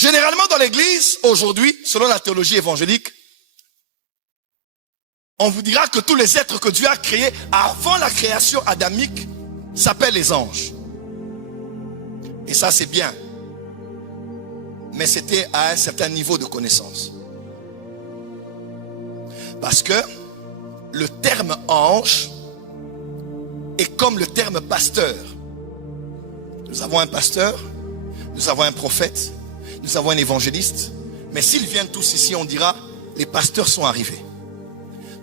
Généralement dans l'église, aujourd'hui, selon la théologie évangélique, on vous dira que tous les êtres que Dieu a créés avant la création adamique s'appellent les anges. Et ça c'est bien. Mais c'était à un certain niveau de connaissance. Parce que le terme ange est comme le terme pasteur. Nous avons un pasteur, nous avons un prophète, nous avons un évangéliste. Mais s'ils viennent tous ici, on dira, les pasteurs sont arrivés.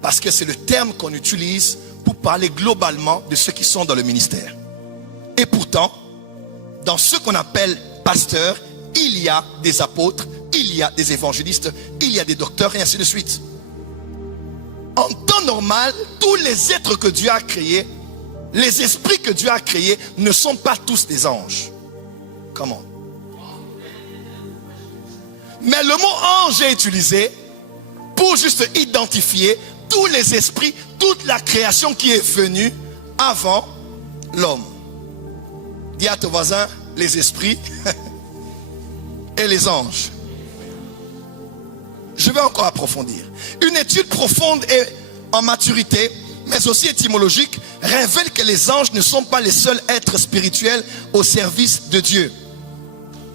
Parce que c'est le terme qu'on utilise pour parler globalement de ceux qui sont dans le ministère. Et pourtant, dans ce qu'on appelle pasteurs, il y a des apôtres, il y a des évangélistes, il y a des docteurs et ainsi de suite. En temps normal, tous les êtres que Dieu a créés, les esprits que Dieu a créés ne sont pas tous des anges. Comment? Mais le mot ange est utilisé pour juste identifier tous les esprits, toute la création qui est venue avant l'homme. Dis à ton voisin, les esprits et les anges. Je vais encore approfondir. Une étude profonde et en maturité, mais aussi étymologique, révèle que les anges ne sont pas les seuls êtres spirituels au service de Dieu.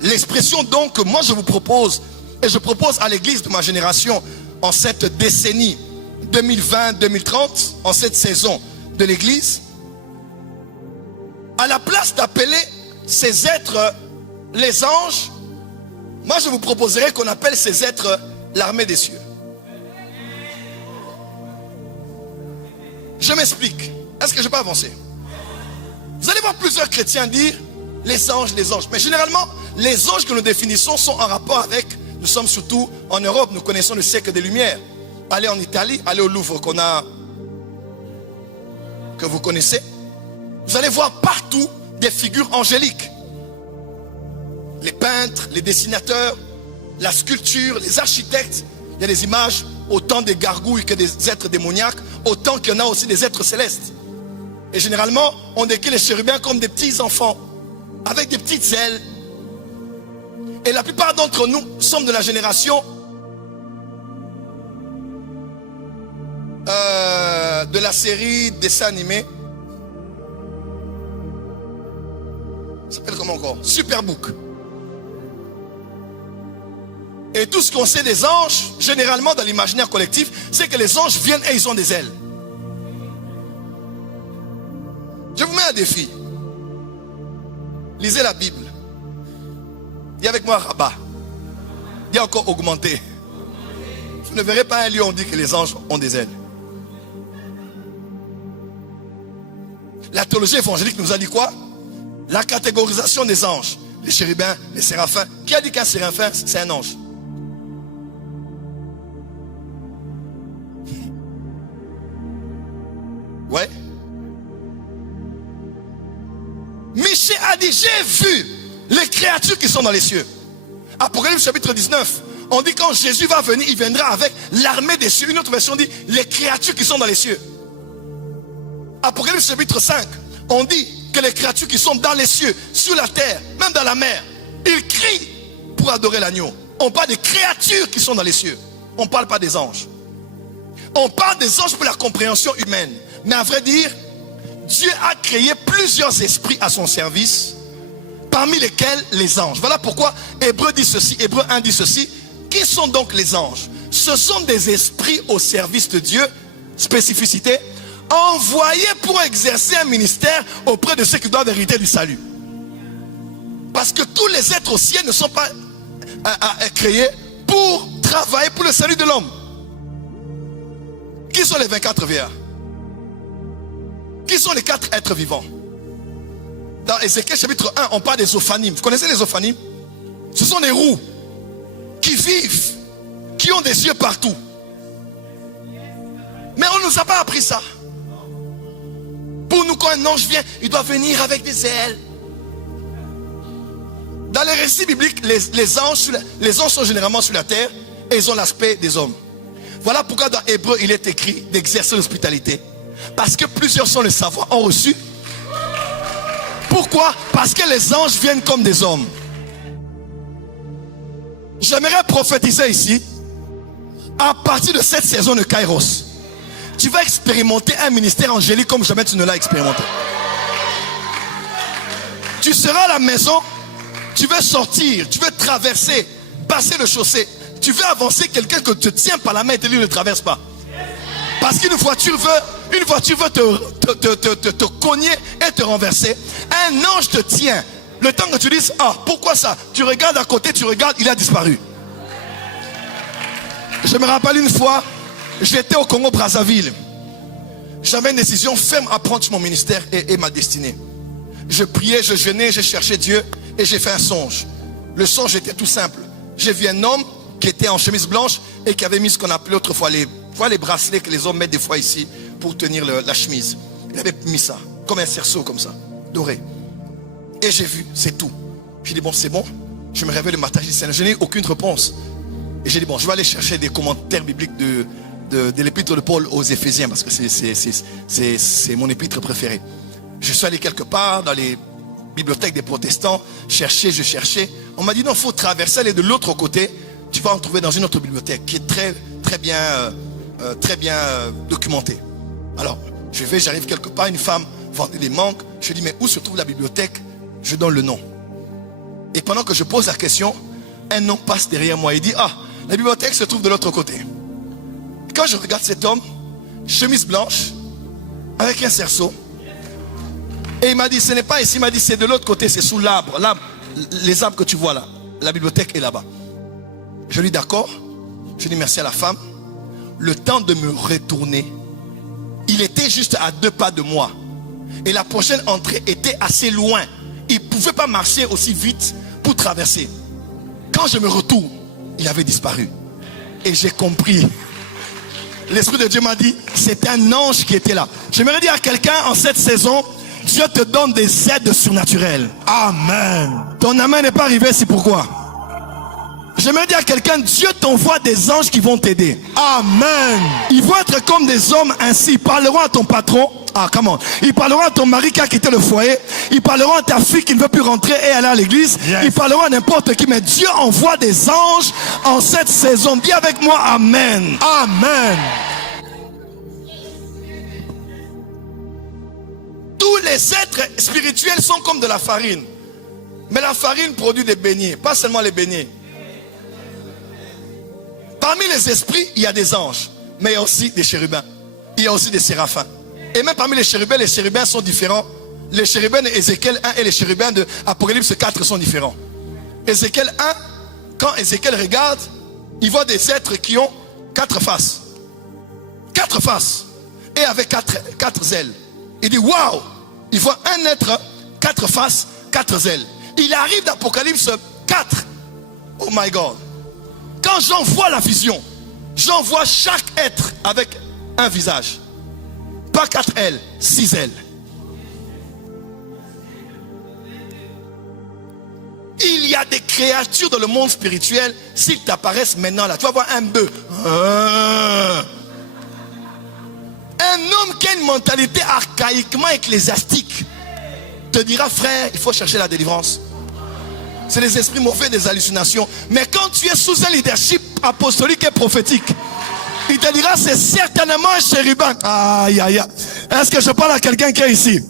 L'expression donc que moi je vous propose, et je propose à l'église de ma génération en cette décennie 2020-2030, en cette saison de l'église, à la place d'appeler ces êtres les anges, moi je vous proposerais qu'on appelle ces êtres l'armée des cieux. Je m'explique. Est-ce que je peux avancer? Vous allez voir plusieurs chrétiens dire les anges, les anges. Mais généralement, les anges que nous définissons sont en rapport avec, nous sommes surtout en Europe, nous connaissons le siècle des Lumières. Allez en Italie, allez au Louvre que vous connaissez. Vous allez voir partout des figures angéliques. Les peintres, les dessinateurs, la sculpture, les architectes. Il y a des images autant des gargouilles que des êtres démoniaques, autant qu'il y en a aussi des êtres célestes. Et généralement, on décrit les chérubins comme des petits enfants, avec des petites ailes. Et la plupart d'entre nous sommes de la génération de la série dessin animé. Ça s'appelle comment encore? Superbook. Et tout ce qu'on sait des anges, généralement dans l'imaginaire collectif, c'est que les anges viennent et ils ont des ailes. Je vous mets un défi. Lisez la Bible. Dis avec moi rabat. Dis encore augmenter. Vous ne verrez pas un lieu où on dit que les anges ont des ailes. La théologie évangélique nous a dit quoi? La catégorisation des anges. Les chérubins, les séraphins. Qui a dit qu'un séraphin c'est un ange? Ouais. Michée a dit, j'ai vu les créatures qui sont dans les cieux. Apocalypse chapitre 19. On dit quand Jésus va venir, il viendra avec l'armée des cieux. Une autre version dit les créatures qui sont dans les cieux. Apocalypse chapitre 5. On dit que les créatures qui sont dans les cieux, sur la terre, même dans la mer, ils crient pour adorer l'agneau. On parle des créatures qui sont dans les cieux. On ne parle pas des anges. On parle des anges pour la compréhension humaine. Mais à vrai dire, Dieu a créé plusieurs esprits à son service, parmi lesquels les anges. Voilà pourquoi Hébreu dit ceci, Hébreu 1 dit ceci. Qui sont donc les anges? Ce sont des esprits au service de Dieu, spécificité, envoyés pour exercer un ministère auprès de ceux qui doivent hériter du salut. Parce que tous les êtres au ciel ne sont pas créés pour travailler pour le salut de l'homme. Qui sont les 24 VA? Qui sont les 4 êtres vivants? Dans Ézéchiel chapitre 1, on parle des ophanimes. Vous connaissez les ophanimes? Ce sont des roues qui vivent, qui ont des yeux partout. Mais on ne nous a pas appris ça. Pour nous, quand un ange vient, il doit venir avec des ailes. Dans les récits bibliques, les anges sont généralement sur la terre et ils ont l'aspect des hommes. Voilà pourquoi dans Hébreu, il est écrit d'exercer l'hospitalité. Parce que plusieurs sans le savoir ont reçu. Pourquoi? Parce que les anges viennent comme des hommes. J'aimerais prophétiser ici. À partir de cette saison de Kairos, tu vas expérimenter un ministère angélique comme jamais tu ne l'as expérimenté. Tu seras à la maison, tu veux sortir, tu veux traverser, passer le chaussée. Tu veux avancer, quelqu'un que te tient par la main et te dit ne traverse pas. Parce qu'une voiture veut te cogner et te renverser. Un ange te tient. Le temps que tu dises, ah, pourquoi ça? Tu regardes à côté, tu regardes, il a disparu. Je me rappelle une fois, j'étais au Congo-Brazzaville. J'avais une décision ferme à prendre sur mon ministère et ma destinée. Je priais, je jeûnais, je cherchais Dieu et j'ai fait un songe. Le songe était tout simple. J'ai vu un homme qui était en chemise blanche et qui avait mis ce qu'on appelait autrefois les bracelets que les hommes mettent des fois ici pour tenir la chemise. Il avait mis ça, comme un cerceau comme ça, doré. Et j'ai vu, c'est tout. J'ai dit bon, c'est bon. Je me réveille le matin, je n'ai aucune réponse. Et j'ai dit bon, je vais aller chercher des commentaires bibliques de l'épître de Paul aux Éphésiens parce que c'est mon épître préféré. Je suis allé quelque part dans les bibliothèques des protestants, je cherchais. On m'a dit non, il faut traverser, aller de l'autre côté. Tu vas en trouver dans une autre bibliothèque qui est très bien documentée. Alors, j'arrive quelque part, une femme vendait des mangues. Je dis mais où se trouve la bibliothèque? Je donne le nom. Et pendant que je pose la question, un homme passe derrière moi et dit ah, la bibliothèque se trouve de l'autre côté. Quand je regarde cet homme, chemise blanche, avec un cerceau, et il m'a dit ce n'est pas ici, il m'a dit c'est de l'autre côté, c'est sous l'arbre, les arbres que tu vois là, la bibliothèque est là-bas. Je lui dis d'accord, je dis merci à la femme. Le temps de me retourner, il était juste à 2 pas de moi. Et la prochaine entrée était assez loin. Il ne pouvait pas marcher aussi vite pour traverser. Quand je me retourne, il avait disparu. Et j'ai compris. L'Esprit de Dieu m'a dit, c'est un ange qui était là. J'aimerais dire à quelqu'un en cette saison, Dieu te donne des aides surnaturelles. Amen. Ton amen n'est pas arrivé, c'est pourquoi. J'aimerais dire à quelqu'un, Dieu t'envoie des anges qui vont t'aider. Amen. Ils vont être comme des hommes ainsi. Ils parleront à ton patron. Ah, comment? Ils parleront à ton mari qui a quitté le foyer. Ils parleront à ta fille qui ne veut plus rentrer et aller à l'église. Yes. Ils parleront à n'importe qui. Mais Dieu envoie des anges en cette saison. Dis avec moi, Amen. Amen. Tous les êtres spirituels sont comme de la farine. Mais la farine produit des beignets. Pas seulement les beignets. Parmi les esprits, il y a des anges. Mais il y a aussi des chérubins. Il y a aussi des séraphins. Et même parmi les chérubins sont différents. Les chérubins d'Ézéchiel 1 et les chérubins de Apocalypse 4 sont différents. Ézéchiel 1, quand Ézéchiel regarde, il voit des êtres qui ont 4 faces. 4 faces. Et avec 4 ailes. Il dit waouh! Il voit un être, 4 faces, 4 ailes. Il arrive d'Apocalypse 4. Oh my God. Quand j'en vois la vision, j'en vois chaque être avec un visage. Pas 4 ailes, 6 ailes. Il y a des créatures dans le monde spirituel, s'ils t'apparaissent maintenant là, tu vas voir un bœuf. Un homme qui a une mentalité archaïquement ecclésiastique te dira frère, il faut chercher la délivrance. C'est les esprits mauvais des hallucinations. Mais quand tu es sous un leadership apostolique et prophétique, il te dira c'est certainement un chérubin. Aïe aïe aïe. Est-ce que je parle à quelqu'un qui est ici?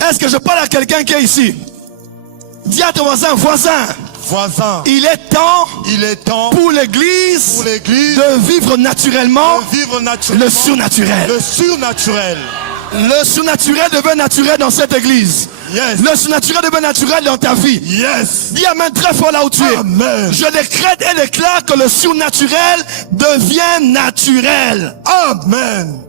Est-ce que je parle à quelqu'un qui est ici? Dis à ton voisin, voisin, il est temps pour l'église de vivre naturellement le surnaturel. Le surnaturel devient naturel dans cette église. Yes. Le surnaturel devient naturel dans ta vie. Yes. Dis amen très fort là où tu es. Amen. Je décrète et déclare que le surnaturel devient naturel. Amen.